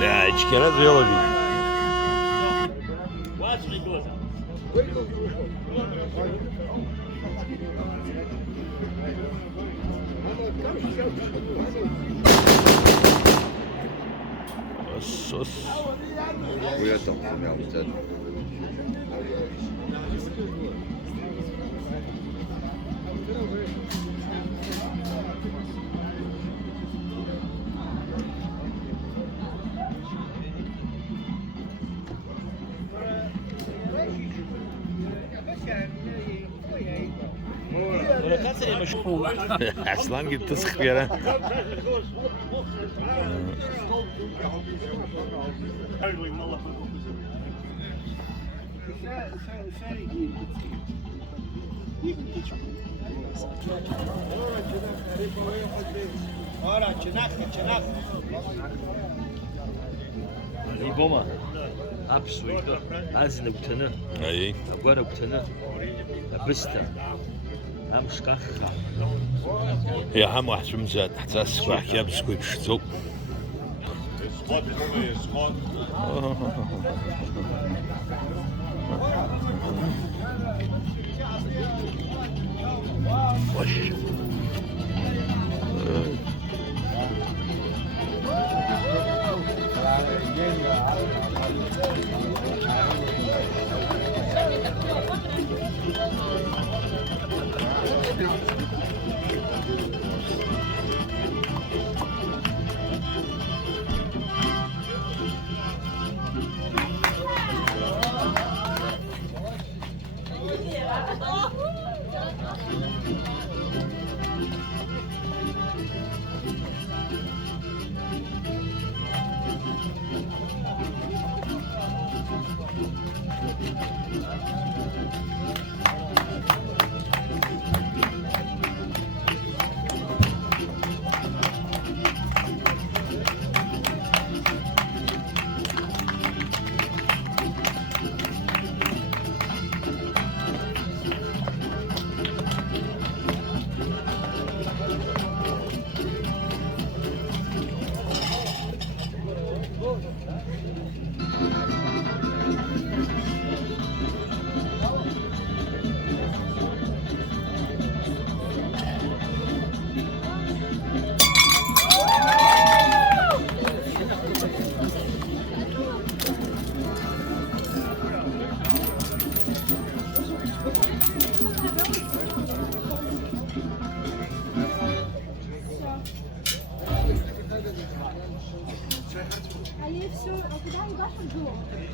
لا اشكالات يلا دي. بص ويا تقوم يا أستاذ. Aslan gitti sık yere. Iboma. Absoluto. Azna butana. اي Agora butana. Bista. Amش kach. هي هم واحد في مزاد حتى السكواح كيا بسكوي بشتو. وش Aí, все, куда они дальше?